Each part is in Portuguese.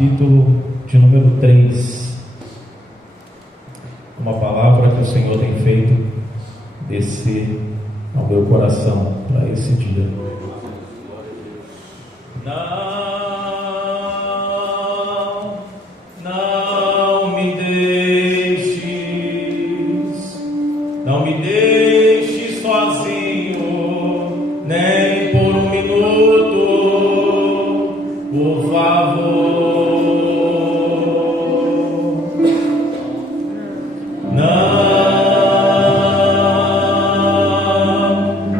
capítulo de número 3. Uma palavra que o Senhor tem feito descer ao meu coração para esse dia. Não me deixes sozinho, nem por um minuto, por favor.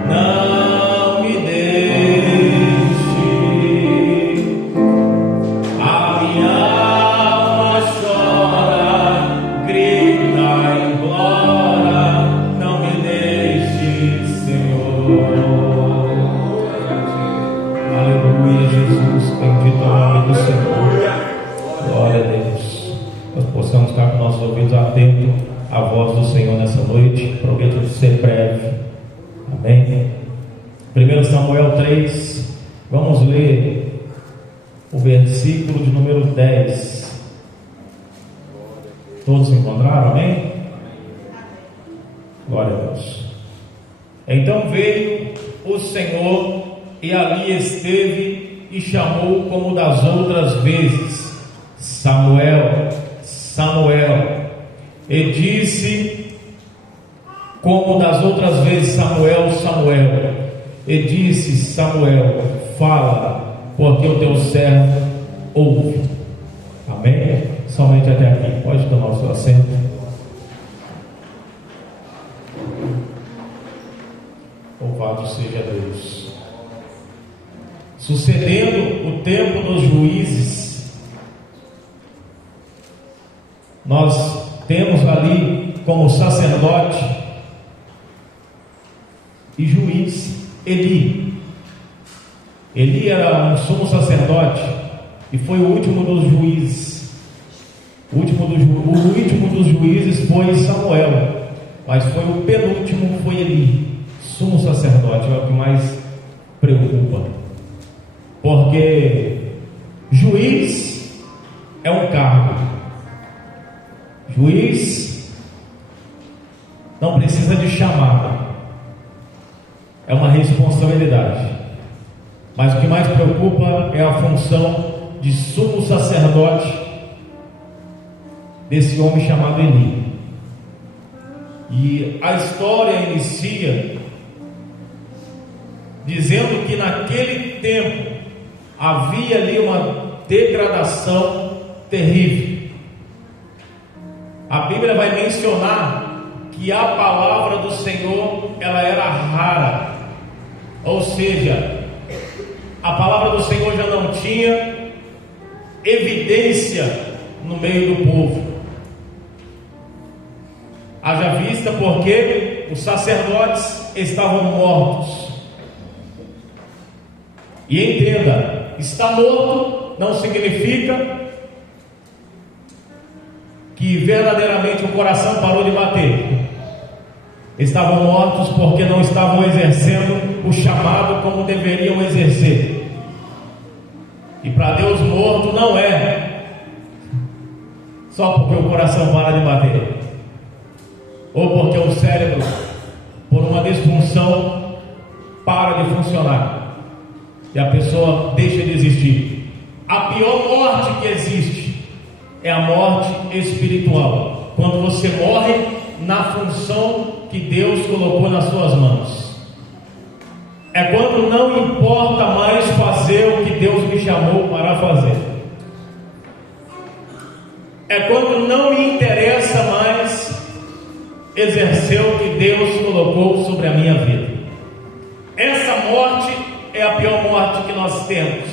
Não me deixe. A minha alma chora, grita, implora. Não me deixe, Senhor. Aleluia, Jesus, bendito o nome do Senhor. Glória a Deus. Nós possamos estar com nossos ouvidos atentos à voz do Senhor nessa noite. Prometo ser breve. Amém. 1 Samuel 3, vamos ler o versículo de número 10. Todos encontraram? Amém? Glória a Deus. Então veio o Senhor e ali esteve e chamou como das outras vezes: Samuel, Samuel. E disse como das outras vezes: Samuel, Samuel. E disse Samuel: fala, porque o teu servo ouve. Amém? Somente até aqui. Pode tomar o seu assento. Louvado seja Deus. Sucedendo o tempo dos juízes, nós temos ali como sacerdote e juiz Eli. Eli era um sumo sacerdote e foi o último dos juízes. O último dos juízes foi Samuel, mas foi o penúltimo, foi Eli, sumo sacerdote. É o que mais preocupa, porque juiz é um cargo. Juiz não precisa de chamada, é uma responsabilidade. Mas o que mais preocupa é a função de sumo sacerdote desse homem chamado Eli. E a história inicia dizendo que naquele tempo havia ali uma degradação terrível. A Bíblia vai mencionar que a palavra do Senhor ela era rara, ou seja, a palavra do Senhor já não tinha evidência no meio do povo. Haja vista porque os sacerdotes estavam mortos. E entenda, estar morto não significa que verdadeiramente o coração parou de bater. Estavam mortos porque não estavam exercendo o chamado como deveriam exercer. E para Deus, morto não é só porque o coração para de bater, ou porque o cérebro, por uma disfunção, para de funcionar e a pessoa deixa de existir. A pior morte que existe é a morte espiritual, quando você morre na função que Deus colocou nas suas mãos. É quando não importa mais fazer o que Deus me chamou para fazer. É quando não me interessa mais exercer o que Deus colocou sobre a minha vida. Essa morte é a pior morte que nós temos.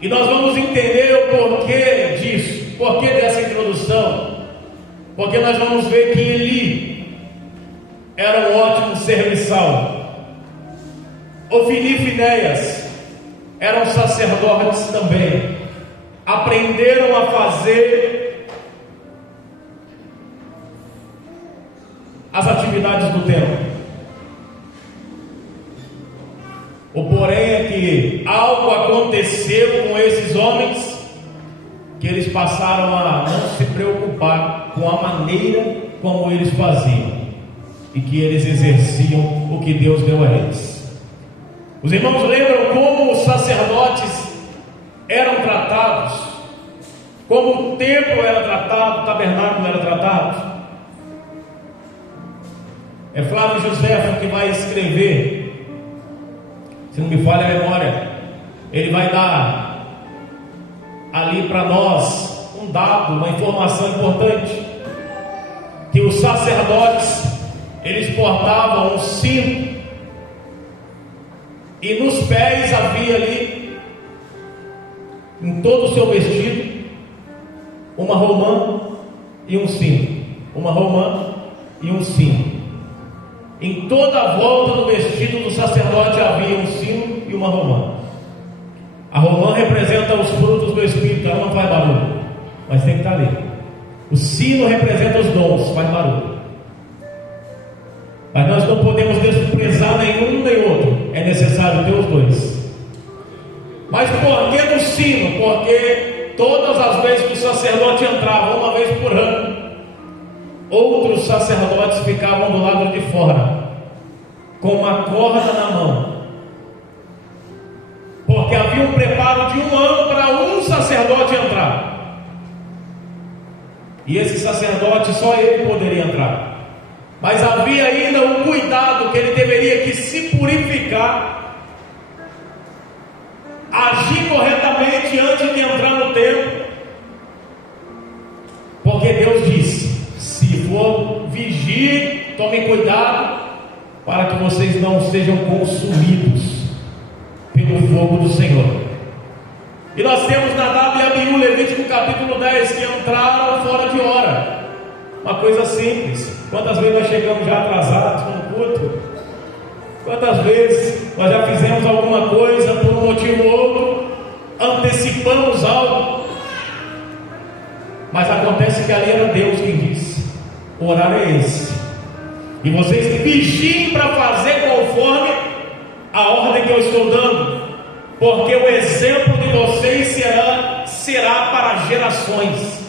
E nós vamos entender o porquê disso, o porquê dessa introdução, porque nós vamos ver que Eli era um ótimo serviçal. Ofni e Finéias eram sacerdotes também, aprenderam a fazer as atividades do templo. O porém é que algo aconteceu com esses homens que eles passaram a não se preocupar com a maneira como eles faziam, e que eles exerciam o que Deus deu a eles. Os irmãos lembram como os sacerdotes eram tratados, como o templo era tratado, o tabernáculo era tratado? É Flávio José que vai escrever, se não me falha a memória, ele vai dar ali para nós um dado, uma informação importante, que os sacerdotes, eles portavam um cinto, e nos pés havia ali, em todo o seu vestido, uma romã e um cinto, uma romã e um cinto. Em toda a volta do vestido do sacerdote havia um sino e uma romã. A romã representa os frutos do Espírito, ela não faz barulho, mas tem que estar ali. O sino representa os dons, faz barulho. Mas nós não podemos desprezar nenhum nem outro, é necessário ter os dois. Mas por que do sino? Porque todas as vezes que o sacerdote entrava, uma vez por ano, outros sacerdotes ficavam do lado de fora, com uma corda na mão, porque havia um preparo de um ano para um sacerdote entrar, e esse sacerdote só ele poderia entrar. Mas havia ainda um cuidado, que ele deveria que se purificar, agir corretamente antes de entrar no templo, porque Deus disse: se for, vigie, tomem cuidado, para que vocês não sejam consumidos pelo fogo do Senhor. E nós temos Nadab e Abiú, Levítico capítulo 10, que entraram fora de hora. Uma coisa simples. Quantas vezes nós chegamos já atrasados no culto? Quantas vezes nós já fizemos alguma coisa por um motivo ou outro, antecipamos algo, mas acontece que ali era Deus quem disse: o horário é esse, e vocês vigiem para fazer conforme a ordem que eu estou dando, porque o exemplo de vocês será para gerações.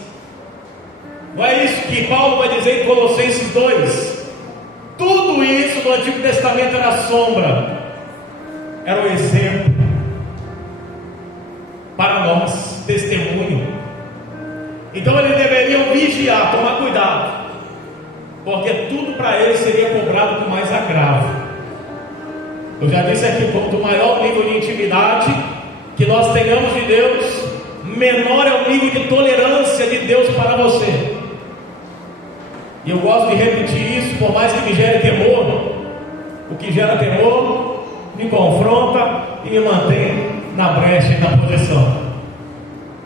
Não é isso que Paulo vai dizer em Colossenses 2? Tudo isso no Antigo Testamento era sombra, era o exemplo para nós, testemunho. Então eles deveriam vigiar, tomar cuidado, porque tudo para eles seria cobrado com mais agravo. Eu já disse aqui, quanto maior o nível de intimidade que nós tenhamos de Deus, menor é o nível de tolerância de Deus para você. E eu gosto de repetir isso, por mais que me gere temor. O que gera temor me confronta e me mantém na brecha e na posição.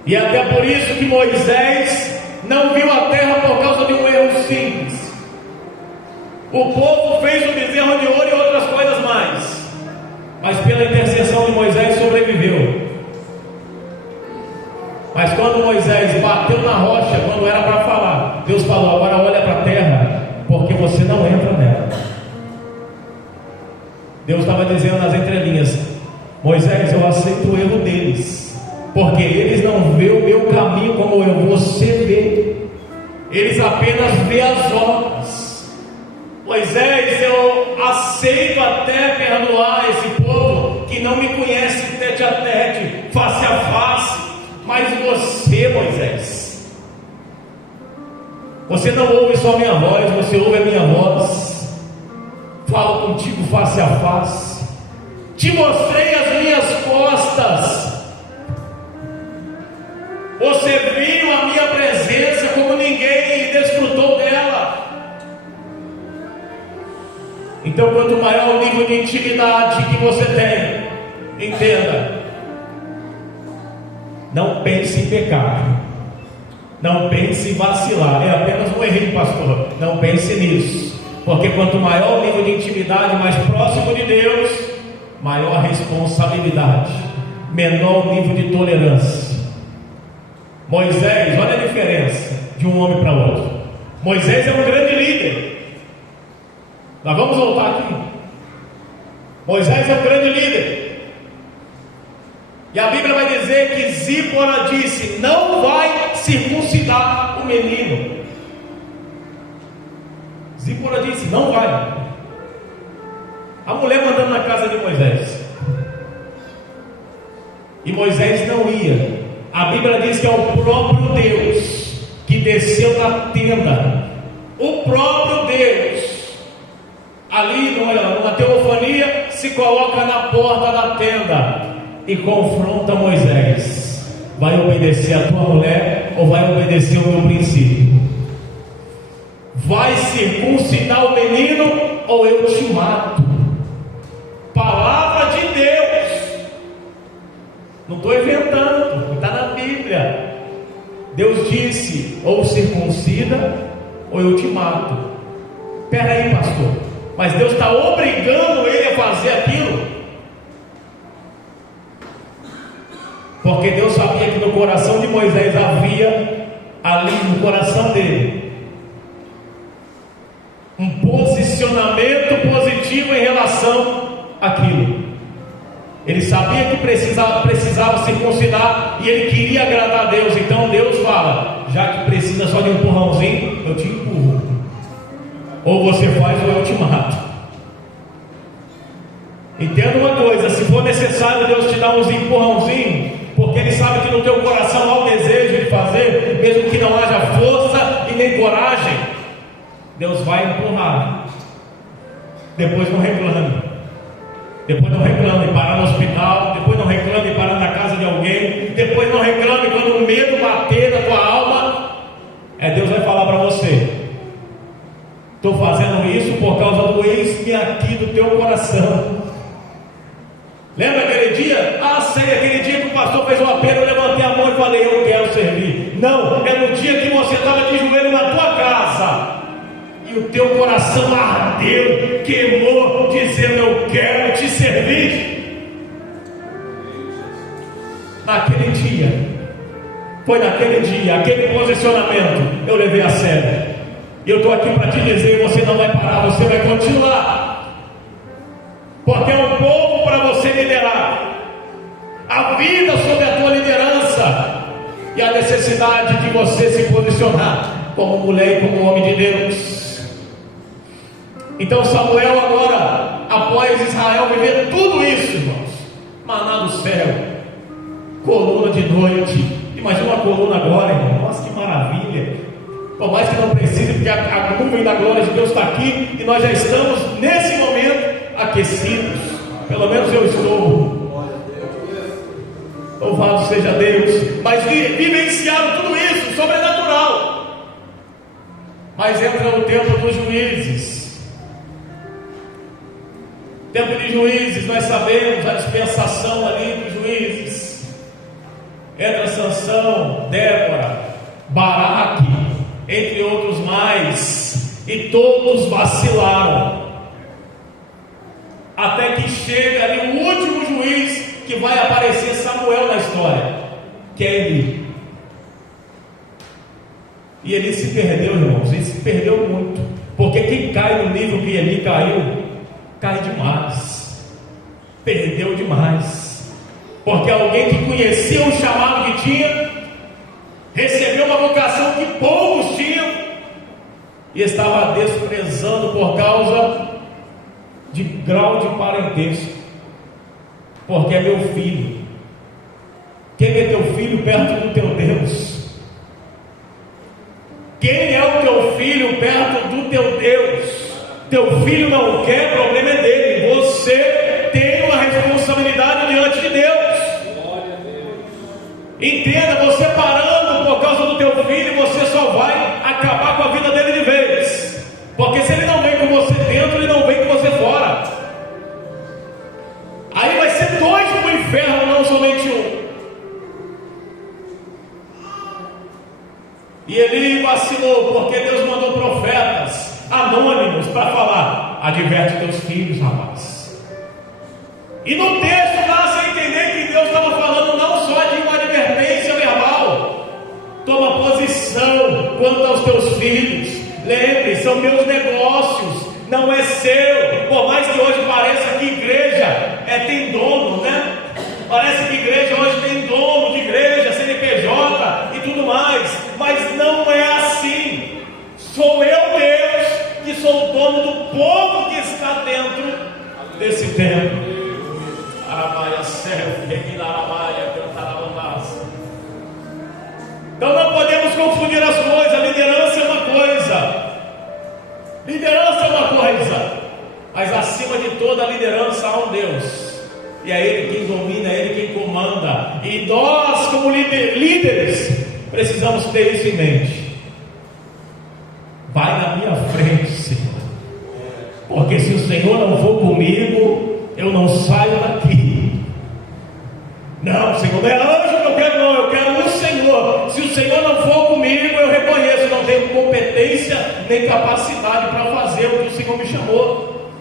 E até por isso que Moisés não viu a terra por causa de um erro simples. O povo fez o bezerro de ouro e outras coisas mais, mas pela intercessão de Moisés sobreviveu. Mas quando Moisés bateu na rocha, quando era para falar, Deus falou: agora olha para a terra, porque você não entra nela. Deus estava dizendo nas entrelinhas: Moisés, eu aceito o erro deles, porque eles não vê o meu caminho como você vê, eles apenas vê as obras. Moisés, eu aceito até perdoar esse povo que não me conhece tete a tete, face a face, mas você, Moisés, você não ouve só minha voz, você ouve a minha voz. Falo contigo face a face, te mostrei as minhas costas, você viu a minha presença como ninguém e desfrutou dela. Então, quanto maior o nível de intimidade que você tem, entenda, não pense em pecar, não pense em vacilar. É apenas um erro, pastor. Não pense nisso, porque quanto maior o nível de intimidade, mais próximo de Deus, maior a responsabilidade, menor o nível de tolerância. Moisés, olha a diferença de um homem para outro. Moisés é um grande líder. Nós vamos voltar aqui. Moisés é um grande líder. E a Bíblia vai dizer que Zípora disse: não vai circuncidar o menino. Zípora disse: não vai. A mulher mandando na casa de Moisés, e Moisés não ia. A Bíblia diz que é o próprio Deus que desceu na tenda. O próprio Deus, ali numa teofania, se coloca na porta da tenda e confronta Moisés: vai obedecer a tua mulher ou vai obedecer o meu princípio? Vai circuncidar o menino ou eu te mato? Palavra de Deus, não estou inventando, está na Bíblia. Deus disse: ou circuncida ou eu te mato. Espera aí, pastor, mas Deus está obrigando ele a fazer aquilo? Porque Deus sabia que no coração de Moisés havia, ali no coração dele, um posicionamento positivo em relação àquilo. Ele sabia que precisava circuncidar e ele queria agradar a Deus. Então Deus fala: já que precisa só de um empurrãozinho, eu te empurro. Ou você faz ou eu te mato. Entenda uma coisa: se for necessário Deus te dar uns empurrãozinhos, porque Ele sabe que no teu coração há o desejo de fazer, mesmo que não haja força e nem coragem, Deus vai empurrar. Depois não reclame. Depois não reclame parar no hospital. Depois não reclame parar na casa de alguém. Depois não reclame quando o medo bater na tua alma. Deus vai falar para você: estou fazendo isso por causa do eis-me aqui do teu coração. Lembra aquele dia? Sei, aquele dia que o pastor fez um apelo, eu levantei a mão e falei: eu quero servir. Não, é no dia que você estava de joelho na tua casa e o teu coração ardeu, queimou, dizendo: eu quero te servir. Naquele dia, foi naquele dia, aquele posicionamento eu levei a sério. E eu estou aqui para te dizer: você não vai parar, você vai continuar, porque é um povo para você liderar. A vida sob a tua liderança e a necessidade de você se posicionar como mulher e como homem de Deus. Então Samuel agora, após Israel viver tudo isso, irmãos, maná do céu, coluna de noite. Imagina uma coluna agora, irmão. Nossa, que maravilha. Por mais que não precise, porque a nuvem da glória de Deus está aqui e nós já estamos nesse momento aquecidos. Pelo menos eu estou. Louvado seja Deus. Mas vivenciaram tudo isso, sobrenatural. Mas entra o tempo dos juízes. Tempo de juízes, nós sabemos a dispensação ali dos juízes. Entra Sansão, Débora, Baraque, entre outros mais, e todos vacilaram. Até que chega ali o último juiz, que vai aparecer Samuel na história, que é Eli. E Eli se perdeu, irmãos, ele se perdeu muito, porque quem cai no nível que Eli caiu, cai demais, perdeu demais, porque alguém que conhecia o chamado que tinha, recebeu uma vocação que poucos tinham, e estava desprezando por causa de grau de parentesco, porque é meu filho. Quem é teu filho perto do teu Deus? Quem é o teu filho perto do teu Deus? Teu filho não quer, problema é dele. Você tem uma responsabilidade diante de Deus. Entenda, você parando por causa do teu filho, você só vai acabar com a vida dele de vez. Porque se ele não vem com você dentro, ele não vem com você fora. Aí vai ser dois para o inferno, não somente um. E ele vacilou, porque Deus mandou profetas anônimos para falar: adverte teus filhos, rapaz. E no texto dá-se a entender que Deus estava falando não só de uma advertência verbal. Toma posição quanto aos teus filhos. Lembre, são meus negócios, não é seu. Por mais que hoje pareça que igreja tem dono, né? Parece que igreja hoje tem dono de igreja, CNPJ e tudo mais, mas não é assim. Sou eu, Deus, que sou o dono do povo que está dentro desse templo. Então não podemos confundir as coisas. Liderança é uma coisa, mas acima de toda a liderança há um Deus, e é Ele quem domina, é Ele quem comanda, e nós como líderes precisamos ter isso em mente. Vai na minha frente, Senhor, porque se o Senhor não for comigo, eu não saio daqui. Não, Senhor, não é anjo que eu quero, não, eu quero o Senhor. Se o Senhor não for comigo, eu reconheço, não tenho competência nem capacidade para fazer o que o Senhor me chamou.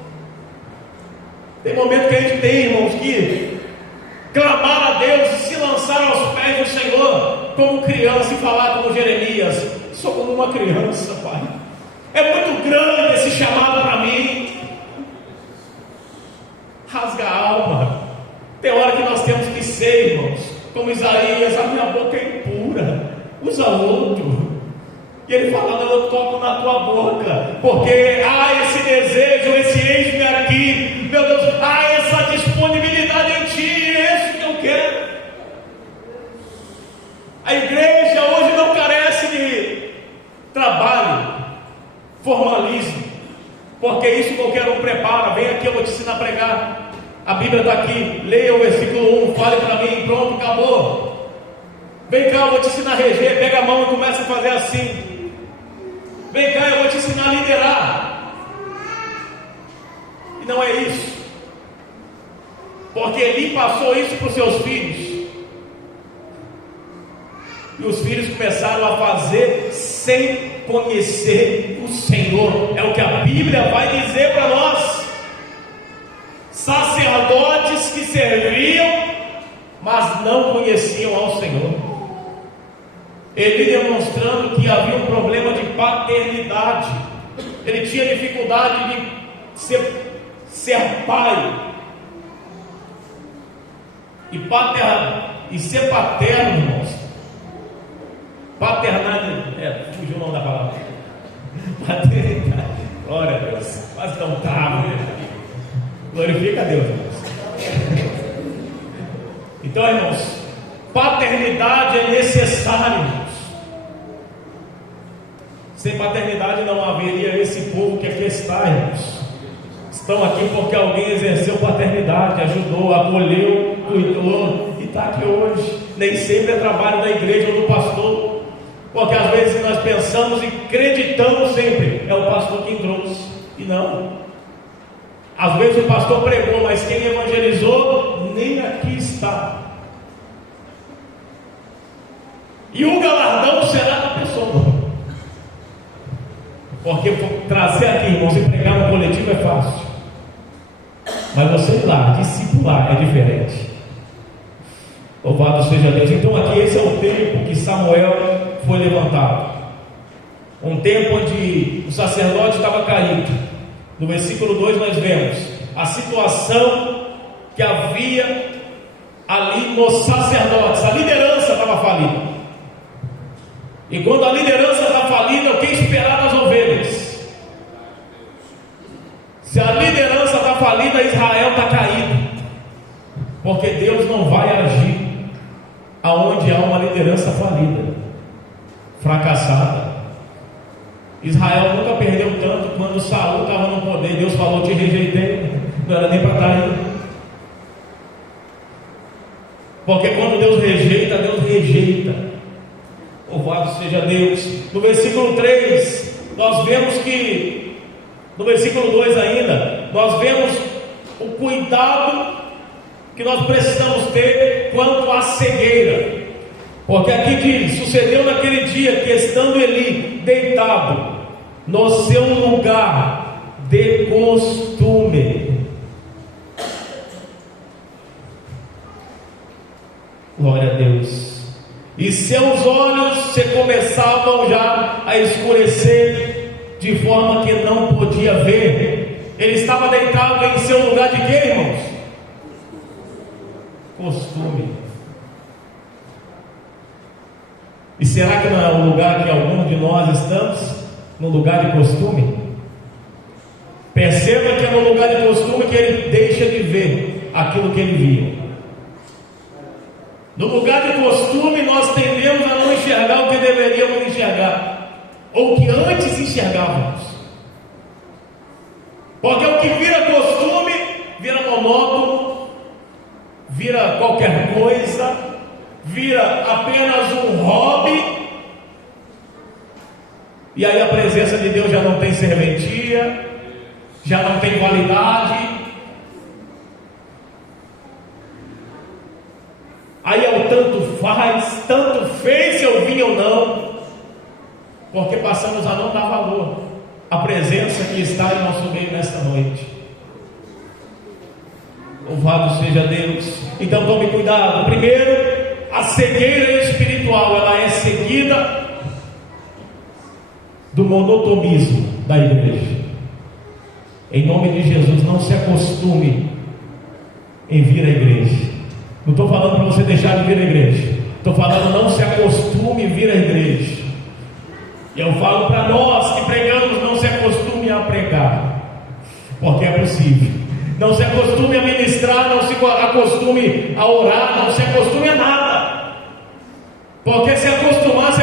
Tem momento que a gente tem, irmãos, que clamar a Deus e se lançar aos pés do Senhor, como criança, e falar como Jeremias: sou como uma criança, Pai. É muito grande esse chamado para mim. Rasga a alma. Tem hora que nós temos que ser, irmãos, como Isaías: a minha boca é impura, usa outro. E ele fala: não, eu toco na tua boca, porque há esse desejo, esse eis-me aqui, meu Deus, há essa disponibilidade em ti, é isso que eu quero. A igreja hoje não carece de trabalho, formalismo, porque isso qualquer um prepara. Vem aqui, eu vou te ensinar a pregar. A Bíblia está aqui, leia o versículo 1, fale para mim, pronto, acabou. Vem cá, eu vou te ensinar a reger, pega a mão e começa a fazer assim. Vem cá, eu vou te ensinar a liderar. E não é isso, porque Eli passou isso para os seus filhos, e os filhos começaram a fazer sem conhecer o Senhor. É o que a Bíblia vai dizer para nós. Sacerdotes que serviam, mas não conheciam ao Senhor. Ele demonstrando que havia um problema de paternidade. Ele tinha dificuldade de ser pai. E ser paterno, irmãos. Paternidade, fugiu o nome da palavra. Paternidade, glória a Deus. Quase não estava, glorifica a Deus, irmãos. Então, irmãos, paternidade é necessário, irmãos. Sem paternidade não haveria esse povo que aqui está, irmãos. Estão aqui porque alguém exerceu paternidade, ajudou, acolheu, cuidou e está aqui hoje. Nem sempre é trabalho da igreja ou do pastor, porque às vezes nós pensamos e acreditamos sempre: é o pastor quem trouxe, e não. Às vezes o pastor pregou, mas quem evangelizou nem aqui está. E o galardão será da pessoa. Porque trazer aqui, irmãos, e pregar no coletivo é fácil, mas você ir lá, discipular, é diferente. Louvado seja Deus. Então aqui esse é o tempo que Samuel foi levantado. Um tempo onde o sacerdote estava caído. No versículo 2 nós vemos a situação que havia ali nos sacerdotes. A liderança estava falida. E quando a liderança está falida, o que esperar das ovelhas? Se a liderança está falida, Israel está caído, porque Deus não vai agir aonde há uma liderança falida, fracassada. Israel nunca perdeu tanto quando Saul estava no poder. Deus falou: te rejeitei, não era nem para estar aí. Porque quando Deus rejeita, Deus rejeita. Louvado seja Deus. No versículo 3, nós vemos que, no versículo 2 ainda, nós vemos o cuidado que nós precisamos ter quanto à cegueira. Porque aqui diz: sucedeu naquele dia que, estando Eli deitado no seu lugar de costume, glória a Deus, e seus olhos se começavam já a escurecer, de forma que não podia ver. Ele estava deitado em seu lugar de quê, irmãos? costume. E será que não é o lugar que algum de nós estamos? No lugar de costume? Perceba que é no lugar de costume que ele deixa de ver aquilo que ele via. No lugar de costume nós tendemos a não enxergar o que deveríamos enxergar, ou que antes enxergávamos. Porque o que vira costume, vira monótono, vira qualquer coisa, vira apenas um hobby, e aí a presença de Deus já não tem serventia, já não tem validade. Aí é o tanto faz, tanto fez se eu vim ou não, porque passamos a não dar valor à presença que está em nosso meio nesta noite. Louvado seja Deus. Então tome cuidado. Primeiro, a cegueira espiritual, ela é seguida do monotonismo da igreja. Em nome de Jesus, não se acostume em vir à igreja. Não estou falando para você deixar de vir à igreja, estou falando não se acostume a vir à igreja. E eu falo para nós que pregamos, não se acostume a pregar, porque é possível. Não se acostume a ministrar, não se acostume a orar, não se acostume a nada, porque se acostumamos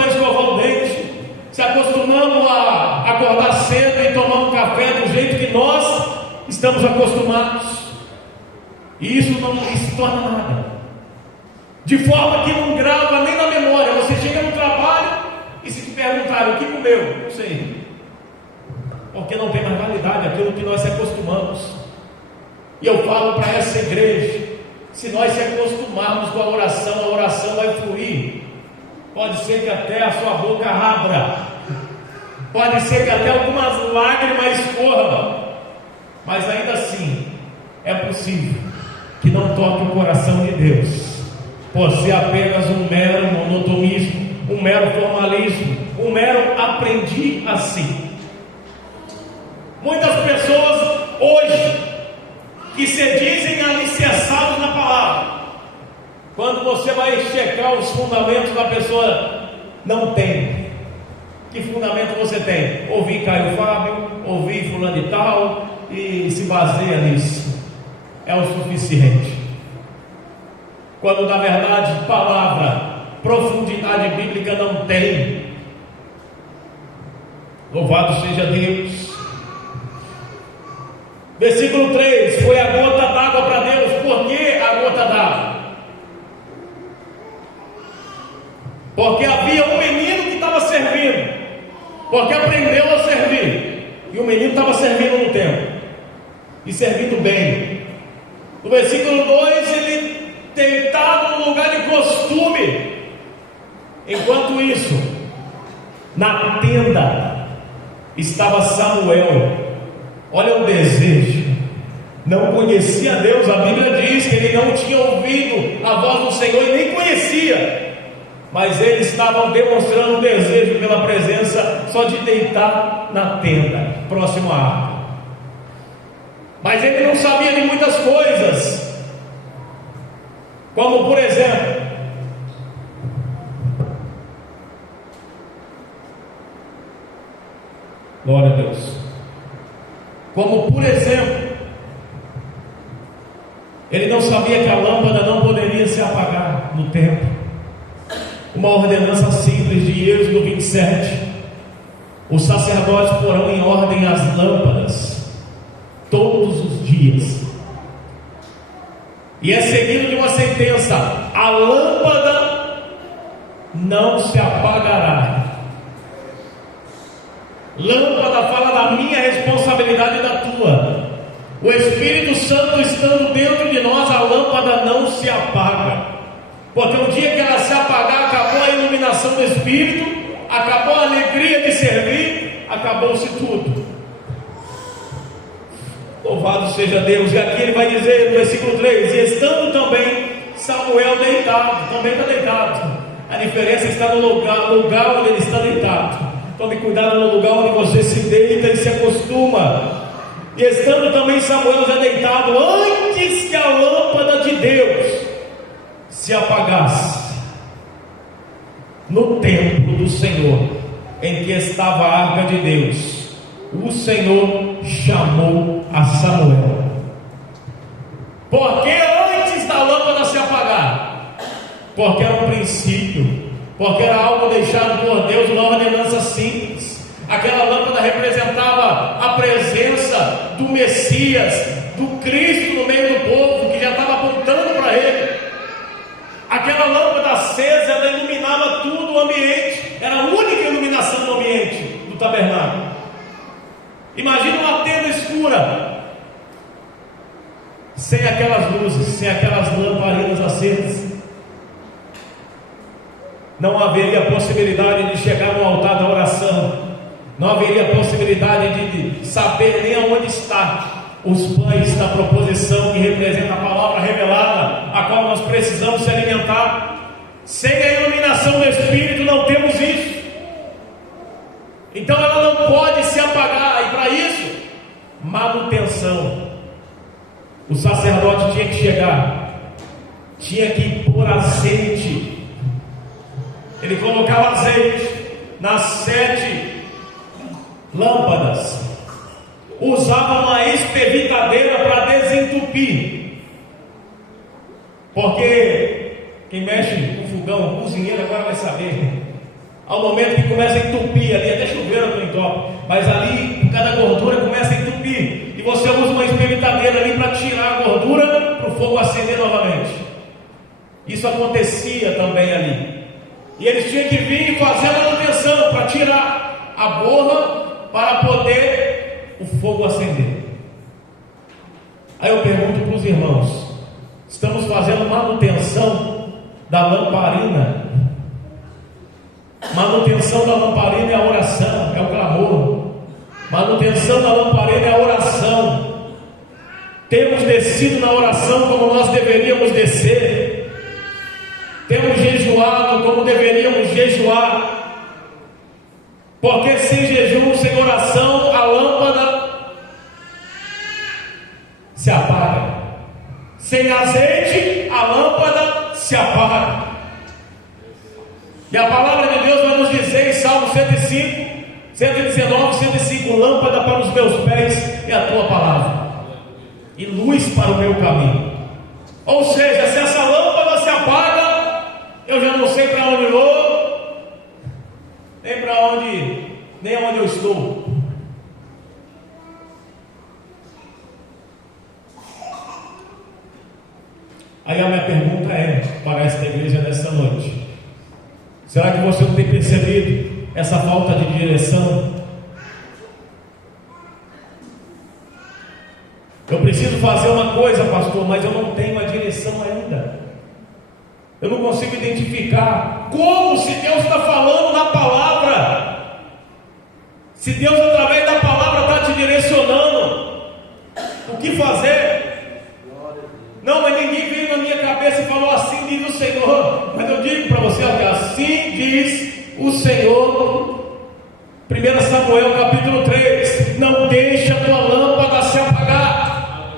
a escovar o dente, se acostumamos a acordar cedo e tomar um café do jeito que nós estamos acostumados. E isso não se torna nada, de forma que não grava nem na memória. Você chega no trabalho e se te perguntarem o que comeu, não sei, porque não tem mais validade aquilo que nós se acostumamos. E eu falo para essa igreja, se nós se acostumarmos com a oração vai fluir. Pode ser que até a sua boca abra, pode ser que até algumas lágrimas escorram, mas ainda assim é possível que não toque o coração de Deus, por ser apenas um mero monotonismo, um mero formalismo, um mero aprendi assim. Muitas pessoas hoje que se dizem alicerçados na palavra, quando você vai checar os fundamentos da pessoa, não tem. Que fundamento você tem? Ouvi Caio Fábio, ouvi fulano de tal, e se baseia nisso. É o suficiente. Quando na verdade palavra, profundidade bíblica não tem. Louvado seja Deus. Versículo 3: foi a gota d'água para Deus. Por que a gota d'água? Porque havia um menino que estava servindo, porque aprendeu a servir, e o menino estava servindo no templo, e servindo bem. No versículo 2, ele deitado no lugar de costume. Enquanto isso, na tenda estava Samuel. Olha o desejo. Não conhecia Deus. A Bíblia diz que ele não tinha ouvido a voz do Senhor e nem conhecia, mas eles estavam demonstrando um desejo pela presença só de deitar na tenda, próximo à arca. Mas ele não sabia de muitas coisas, como por exemplo, glória a Deus, como por exemplo, ele não sabia que a lâmpada não poderia se apagar no templo. Uma ordenança simples de Êxodo 27: os sacerdotes porão em ordem as lâmpadas todos os dias, e é seguido de uma sentença: a lâmpada não se apagará. Lâmpada fala da minha responsabilidade e da tua. O Espírito Santo estando dentro de nós, a lâmpada não se apaga, porque o dia que ela se apagar, acabou a iluminação do Espírito, acabou a alegria de servir, acabou-se tudo. Louvado seja Deus. E aqui ele vai dizer no versículo 3: e estando também Samuel deitado, também está deitado. A diferença está no lugar onde ele está deitado. Tome cuidado no lugar onde você se deita e se acostuma. E estando também Samuel já deitado, antes que a lâmpada de Deus se apagasse, no templo do Senhor, em que estava a arca de Deus, o Senhor chamou a Samuel. Por que antes da lâmpada se apagar? Porque era um princípio, porque era algo deixado por Deus, uma ordenança simples. Aquela lâmpada representava a presença do Messias, do Cristo no meio do povo, que já estava apontando para ele. Aquela lâmpada acesa, ela iluminava tudo o ambiente, era a única iluminação do ambiente do tabernáculo. Imagina uma tenda escura, sem aquelas luzes, sem aquelas lamparinas acesas. Não haveria possibilidade de chegar no altar da oração, não haveria possibilidade de saber nem aonde está os pães da proposição, que representa a palavra revelada, a qual nós precisamos se alimentar. Sem a iluminação do Espírito não temos isso. Então ela não pode se apagar, e para isso, manutenção. O sacerdote tinha que chegar, tinha que pôr azeite. Ele colocava azeite nas 7 lâmpadas, usava uma espevitadeira para desentupir, porque quem mexe com fogão, o cozinheiro agora vai saber, ao momento que começa a entupir ali, até chuveiro não entope, mas ali cada gordura começa a entupir, e você usa uma espevitadeira ali para tirar a gordura, para o fogo acender novamente. Isso acontecia também ali, e eles tinham que vir e fazer a manutenção para tirar a borra, para poder o fogo acender. Aí eu pergunto para os irmãos: estamos fazendo manutenção da lamparina? Manutenção da lamparina é a oração, é o clamor. Manutenção da lamparina é a oração. Temos descido na oração como nós deveríamos descer. Temos jejuado como deveríamos jejuar. Porque sem jejum, sem oração, a lâmpada se apaga. Sem azeite, a lâmpada se apaga. E a palavra de Deus vai nos dizer em Salmo 105, 119, 105: lâmpada para os meus pés é a tua palavra, e luz para o meu caminho. Ou seja, se essa lâmpada se apaga, eu já não sei para onde vou, nem aonde eu estou. Aí a minha pergunta é para esta igreja nessa noite: será que você não tem percebido essa falta de direção? Eu preciso fazer uma coisa, pastor, mas eu não tenho a direção ainda. Eu não consigo identificar como, se Deus está falando na palavra, se Deus através da palavra está te direcionando o que fazer. Não, mas ninguém veio na minha cabeça e falou: assim diz o Senhor. Mas eu digo para você, olha, assim diz o Senhor. 1 Samuel capítulo 3: não deixe a tua lâmpada se apagar,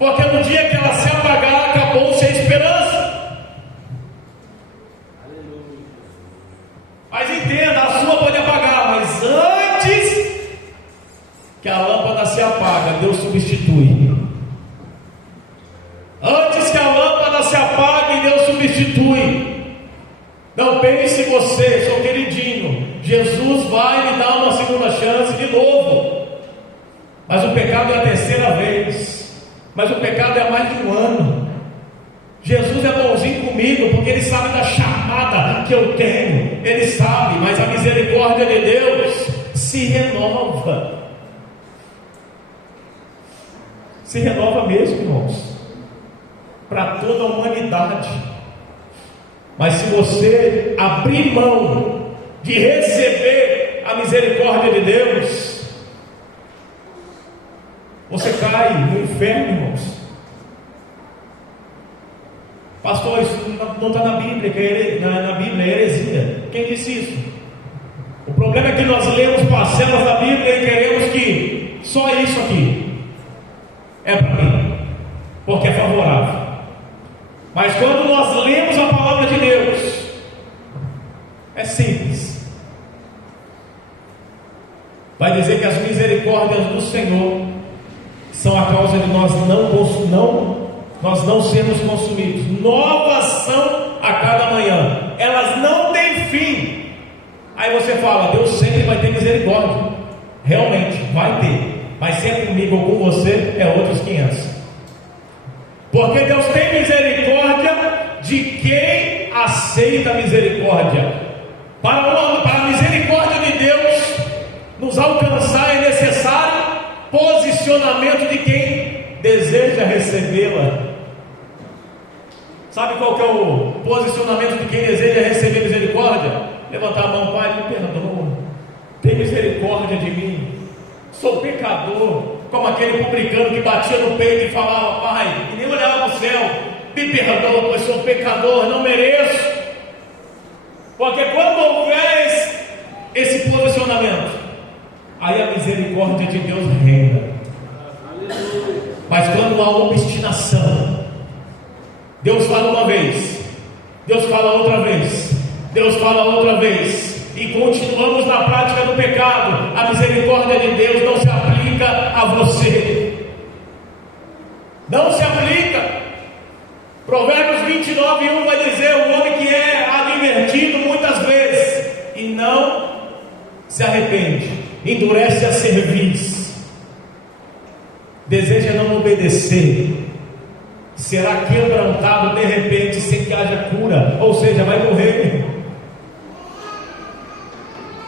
porque no dia que ela se apagar, acabou-se a esperança. Mas entenda, a sua pode apagar, mas antes que a lâmpada se apaga, Deus substitui. Antes que a lâmpada se apague, Deus substitui. Não pense você, seu queridinho, Jesus vai me dar uma segunda chance de novo. Mas o pecado é a terceira vez. Mas o pecado é há mais de um ano. Jesus é bonzinho comigo, porque Ele sabe da chamada que eu tenho. Ele sabe, mas a misericórdia de Deus se renova. Se renova mesmo, irmãos, para toda a humanidade. Mas se você abrir mão de receber a misericórdia de Deus, você cai no inferno, irmãos. Pastor, isso não está na Bíblia, na Bíblia é heresia. Quem disse isso? O problema é que nós lemos parcelas da Bíblia e queremos que só isso aqui. é para mim, porque é favorável. Mas quando nós lemos a palavra de Deus, é simples. Vai dizer que as misericórdias do Senhor são a causa de nós não sermos consumidos. Novas são a cada manhã, elas não têm fim. Aí você fala, Deus sempre vai ter misericórdia. Realmente, vai ter. Mas se é comigo ou com você, é outros 500. Porque Deus tem misericórdia de quem aceita a misericórdia. Para a misericórdia de Deus nos alcançar, é necessário posicionamento de quem deseja recebê-la. Sabe qual que é o posicionamento de quem deseja receber misericórdia? Levantar a mão, Pai, me perdoa, tem misericórdia de mim, sou pecador, como aquele publicano que batia no peito e falava, Pai, e nem olhava para o céu, me perdoa, pois sou pecador, não mereço. Porque quando houver esse posicionamento, aí a misericórdia de Deus reina. Mas quando há obstinação, Deus fala uma vez, Deus fala outra vez, Deus fala outra vez, e continuamos na prática do pecado, a misericórdia de Deus não se aplica a você. Não se aplica. Provérbios 29:1 vai dizer: o homem que é advertido muitas vezes e não se arrepende, endurece a cerviz, deseja não obedecer, será quebrantado de repente sem que haja cura, ou seja, vai morrer.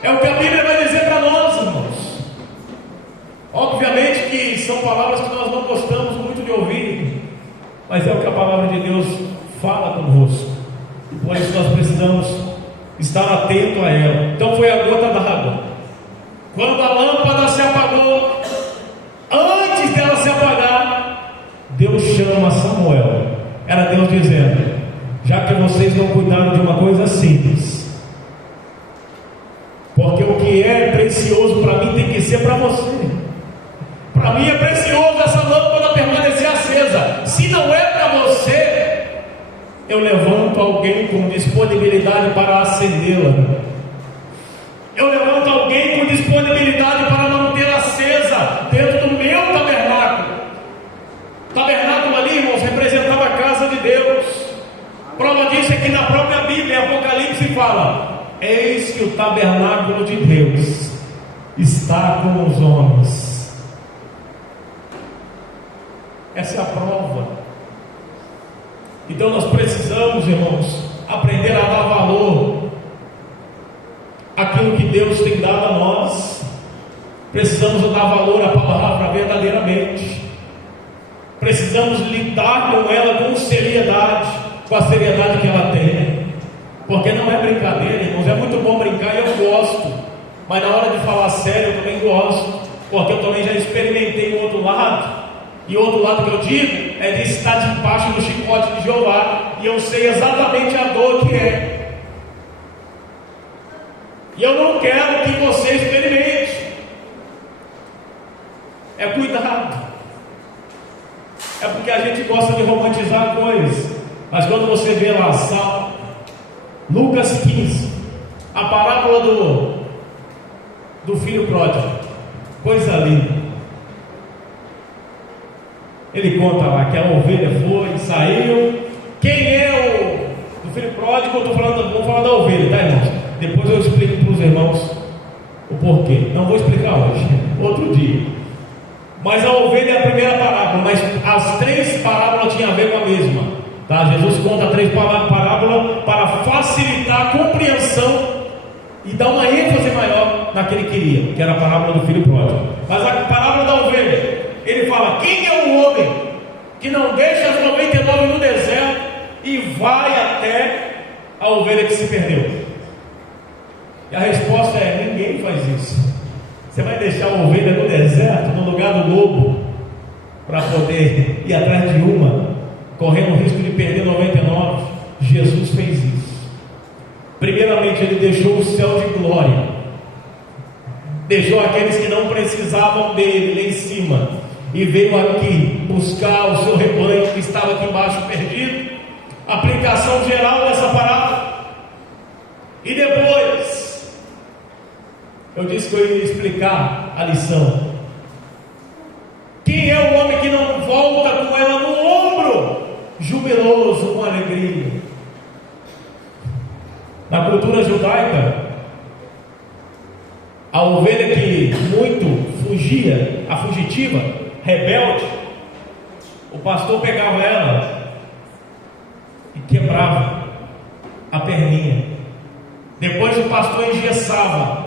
É o que a Bíblia vai dizer para nós, irmãos. Obviamente que são palavras que nós não gostamos muito de ouvir, mas é o que a palavra de Deus fala conosco, e por isso nós precisamos estar atento a ela. Então foi a gota d'água. Quando a lâmpada se apagou, antes dela se apagar, Deus chama Samuel. Era Deus dizendo: já que vocês não cuidaram de uma coisa simples, porque o que é precioso para mim tem que ser para você. Para mim é precioso essa lâmpada permanecer acesa. Se não é para você, eu levanto alguém com disponibilidade para acendê-la. Eu levanto alguém com disponibilidade para manter acesa dentro do meu tabernáculo. O tabernáculo ali, irmãos, representava a casa de Deus. Prova disso é que na própria Bíblia, em Apocalipse, fala: eis que o tabernáculo de Deus está com os homens. Essa é a prova. Então nós precisamos, irmãos, aprender a dar valor àquilo que Deus tem dado a nós. Precisamos dar valor à palavra verdadeiramente. Precisamos lidar com ela com seriedade, com a seriedade que ela tem. Porque não é brincadeira, irmãos. É muito bom brincar e eu gosto, mas na hora de falar sério eu também gosto, porque eu também já experimentei o outro lado. E o outro lado que eu digo é de estar debaixo do chicote de Jeová, e eu sei exatamente a dor que é. E eu não quero que você experimente. É cuidado. É porque a gente gosta de romantizar coisas, mas quando você vê lá Lucas 15, a parábola do filho pródigo, coisa linda. Ele conta lá que a ovelha foi, saiu. Quem é o filho pródigo? Vou falar da ovelha, tá, irmãos? Depois eu explico para os irmãos o porquê. Não vou explicar hoje, outro dia. Mas a ovelha é a primeira parábola, mas as 3 parábolas tinham a ver com a mesma, tá? Jesus conta 3 parábolas para facilitar a compreensão e dar uma ênfase maior naquele que queria, que era a parábola do filho pródigo. Mas a parábola da ovelha, ele fala: quem é o homem que não deixa as 99 no deserto e vai até a ovelha que se perdeu? E a resposta é: ninguém faz isso. Você vai deixar a ovelha no deserto, no lugar do lobo, para poder ir atrás de uma, correndo o risco de perder 99? Jesus fez isso. Primeiramente, ele deixou o céu de glória, deixou aqueles que não precisavam dele lá em cima, e veio aqui buscar o seu rebanho que estava aqui embaixo perdido. Aplicação geral dessa palavra. E depois, eu disse que eu ia explicar a lição. Quem é o homem que não volta com ela no ombro, jubiloso, com alegria? Na cultura judaica, a ovelha que muito fugia, a fugitiva, rebelde, o pastor pegava ela e quebrava a perninha. Depois o pastor engessava.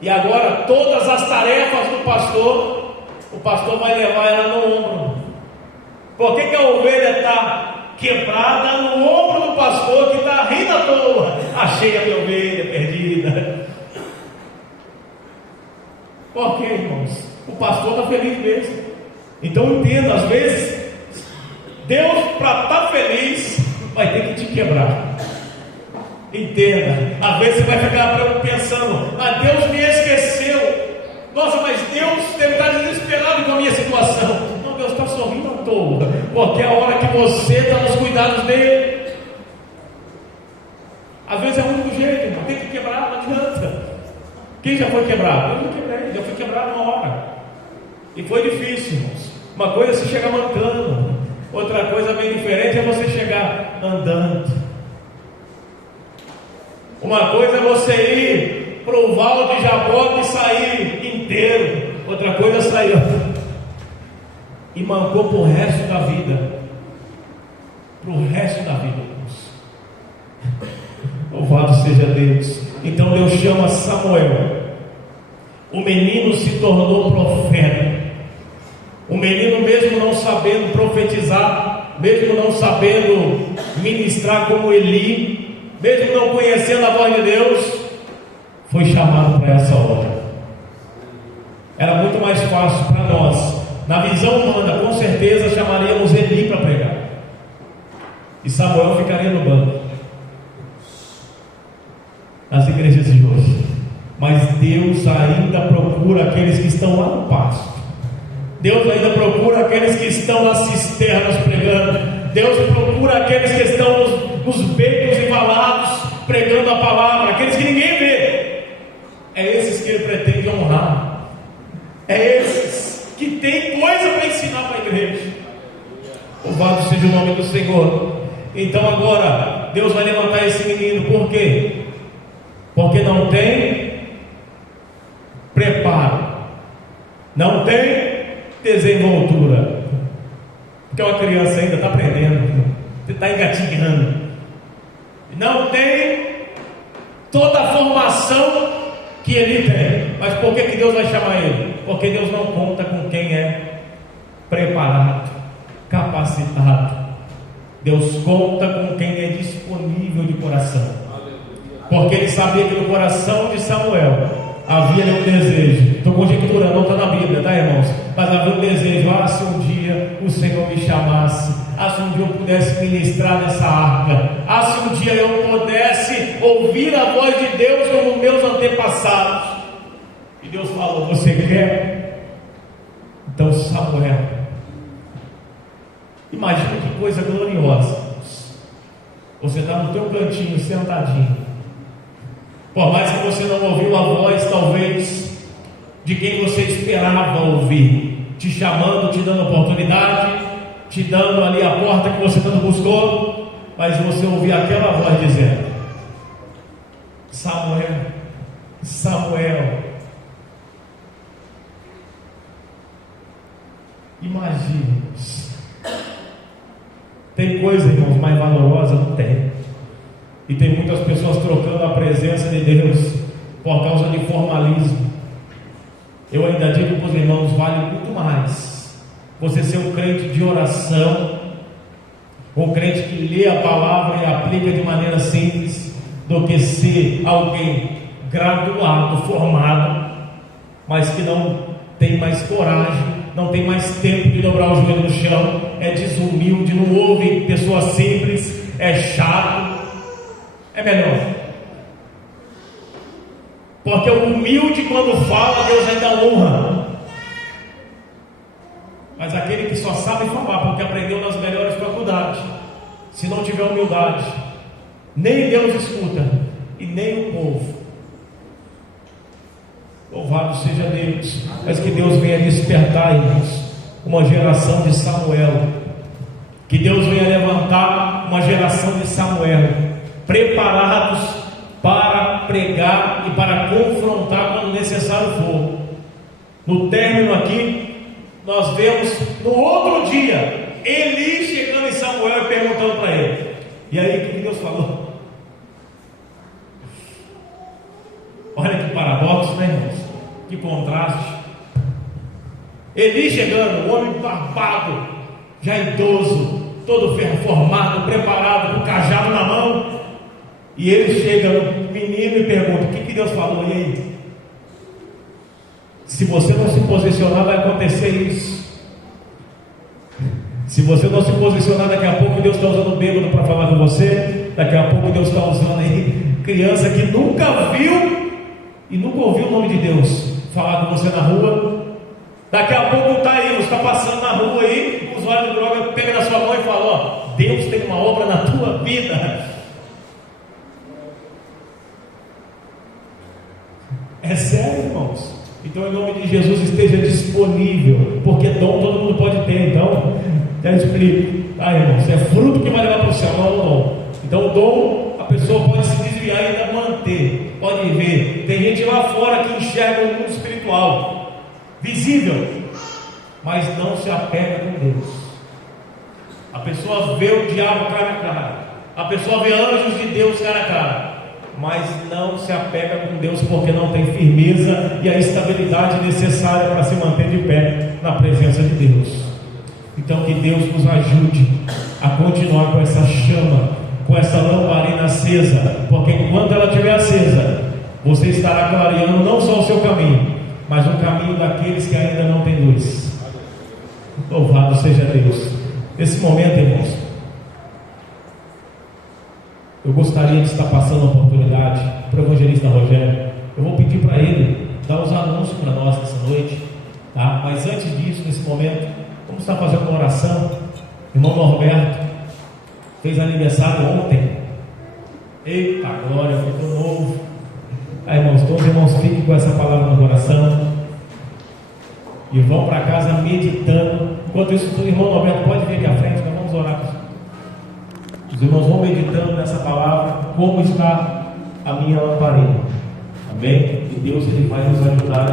E agora todas as tarefas do pastor, o pastor vai levar ela no ombro. Por que a ovelha está quebrada no ombro do pastor que está rindo à toa? Achei a minha ovelha perdida. Por quê, irmãos? O pastor está feliz mesmo. Então entenda, às vezes Deus, para estar feliz, vai ter que te quebrar. Entenda, às vezes você vai ficar pensando: ah, Deus me esqueceu. Nossa, mas Deus deve estar desesperado com a minha situação. Não, Deus está sorrindo à toa, porque é a hora que você está nos cuidados dele. Às vezes é o único jeito, irmão. Tem que quebrar, não adianta. Quem já foi quebrado? Eu já quebrei, já fui quebrado uma hora. E foi difícil, irmãos. Uma coisa é você chegar mancando, outra coisa bem diferente é você chegar andando. Uma coisa é você ir para o Val de Jaboque e sair inteiro, outra coisa é sair e mancou para o resto da vida. Para o resto da vida, irmãos. Louvado seja Deus. Então Deus chama Samuel. O menino se tornou profeta. O menino, mesmo não sabendo profetizar, mesmo não sabendo ministrar como Eli, mesmo não conhecendo a voz de Deus, foi chamado para essa obra. Era muito mais fácil para nós, na visão humana, com certeza chamaríamos Eli para pregar, e Samuel ficaria no banco, nas igrejas de hoje. Mas Deus ainda procura aqueles que estão lá no pasto. Deus ainda procura aqueles que estão nas cisternas pregando. Deus procura aqueles que estão nos becos e valados pregando a palavra, aqueles que ninguém vê. É esses que Ele pretende honrar. É esses que tem coisa para ensinar para a igreja. Louvado seja o nome do Senhor. Então agora Deus vai levantar esse menino. Por quê? Porque não tem preparo, não tem desenvoltura. Porque uma criança ainda está aprendendo, está engatinhando, não tem toda a formação que ele tem. Mas por que Deus vai chamar ele? Porque Deus não conta com quem é preparado, capacitado. Deus conta com quem é disponível de coração. Porque Ele sabia que no coração de Samuel havia um desejo. Estou conjecturando, não está na Bíblia, tá, irmãos? Mas havia um desejo: ah, se um dia o Senhor me chamasse, ah, se um dia eu pudesse ministrar nessa arca, ah, se um dia eu pudesse ouvir a voz de Deus como meus antepassados. E Deus falou: você quer? Então Samuel, imagina que coisa gloriosa. Você está no teu cantinho, sentadinho. Por mais que você não ouviu a voz, talvez, de quem você esperava ouvir, te chamando, te dando oportunidade, te dando ali a porta que você tanto buscou, mas você ouvir aquela voz dizendo: Samuel, Samuel. Imagine. Tem coisa, irmãos, mais valorosa? Não tem. E tem muitas pessoas trocando a presença de Deus por causa de formalismo. Eu ainda digo para os irmãos: vale muito mais você ser um crente de oração, um crente que lê a palavra e aplica de maneira simples, do que ser alguém graduado, formado, mas que não tem mais coragem, não tem mais tempo de dobrar o joelho no chão, é desumilde, não ouve pessoas simples, é chato. É melhor, porque o humilde, quando fala, Deus ainda honra. sabe falar, porque aprendeu nas melhores faculdades. Se não tiver humildade, nem Deus escuta e nem o povo. Louvado seja Deus. Mas que Deus venha despertar, irmãos, uma geração de Samuel. Que Deus venha levantar uma geração de Samuel, preparados para pregar e para confrontar quando necessário for. No término aqui, nós vemos no outro dia Eli chegando em Samuel e perguntando para ele: e aí, o que Deus falou? Olha que paradoxo, né, irmãos? Que contraste. Eli chegando, um homem barbado, já idoso, todo formado, preparado, com o cajado na mão, e ele chega no menino e pergunta: o que Deus falou? E aí? Se você não se posicionar, vai acontecer isso. Se você não se posicionar, daqui a pouco Deus está usando o bêbado para falar com você. Daqui a pouco Deus está usando aí criança que nunca viu e nunca ouviu o nome de Deus falar com você na rua. Daqui a pouco está aí, está passando na rua aí, com os olhos de droga, pega na sua mão e fala: ó, Deus tem uma obra na tua vida. É sério, irmãos. Então, em nome de Jesus, esteja disponível, porque dom todo mundo pode ter. Então, já explico, tá, irmãos? É fruto que vai levar para o céu, não o dom. Então, o dom, a pessoa pode se desviar e ainda manter. Pode ver, tem gente lá fora que enxerga o mundo espiritual, visível, mas não se apega com Deus. A pessoa vê o diabo cara a cara, a pessoa vê anjos de Deus cara a cara, mas não se apega com Deus, porque não tem firmeza e a estabilidade necessária para se manter de pé na presença de Deus. Então, que Deus nos ajude a continuar com essa chama, com essa lamparina acesa, porque enquanto ela estiver acesa, você estará clareando não só o seu caminho, mas o caminho daqueles que ainda não têm luz. Louvado seja Deus. Nesse momento, irmãos, eu gostaria de estar passando a oportunidade para o evangelista Rogério. Eu vou pedir para ele dar os anúncios para nós nessa noite, tá? Mas antes disso, nesse momento, vamos estar fazendo uma oração. O irmão Norberto fez aniversário ontem. Eita glória, ficou novo. Aí, irmãos, todos os irmãos fiquem com essa palavra no coração e vão para casa meditando. Enquanto isso, o irmão Norberto pode vir aqui à frente, nós vamos orar. Os irmãos vão meditando nessa palavra, como está a minha lamparina. Amém? E Deus, Ele vai nos ajudar.